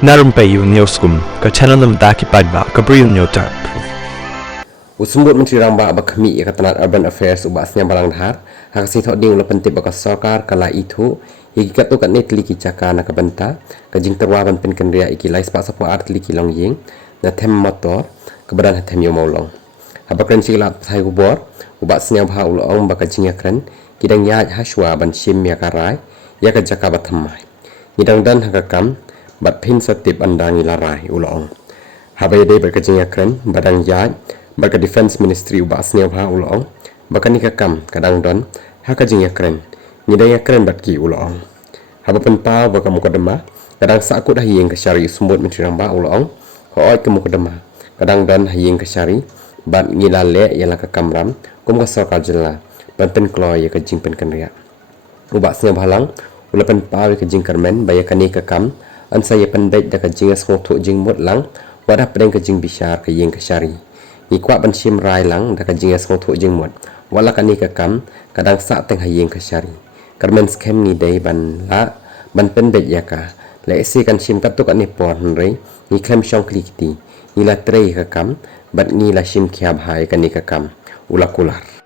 Narumpayu Neoskum, ka Chananam Daki Padba, Gabriel Nyotarp. Usumbut Menteri Ramba Bakami Katanat Urban Affairs ubasnya balang dhar, hak sinthok ding ulah penting baka sarkar kala itu, higi katu kat netli ki caka na kabenta, kajing terwaban pen kendria iki lais pak sapu art li ki long ying, na tem motor, keberan tem yo maulong. Habakren sila sai kubor, ubasnya bah ulong baka jingakren, kidang ya haswa ban shim ya karai, ya ka jaka batamai. Nidang dan hakakam, bat pin satip andang ilarai ulong. Habai dei berkajing akren, badang ya, baka Defense Ministry ubasnya bah ulong, baka nikakam kadang don, hakajing akren, nidang akren bat ki ulong. Haba pentau baka mukadema, kadang sakut haying kesyari sumbut Menteri Ramba ulong, hooi ke mukadema, kadang don haying kesyari, bat ngilale ialah kekamram, kum kasarkar jela, banten kloy ya kajing pen kenria. Ubasnya balang, ulah pentau ya kajing kermen, bayakani kekam, an saya pendek dah kajing asmotuk jing mut lang, wadah pedeng kajing bisyar ke yeng kesyari. Ni kuat ban sim rai lang dah kajing asmotuk jing mut, wala kani kekam, kadang sak teng hayeng kesyari. Kermen skem ni day ban la, ban pendek ya ka, la isi kan sim katuk ni pon henry, ni klem syong klikti, ni la trei kekam, bat ni la sim kiab hai kani kekam, ulah kular.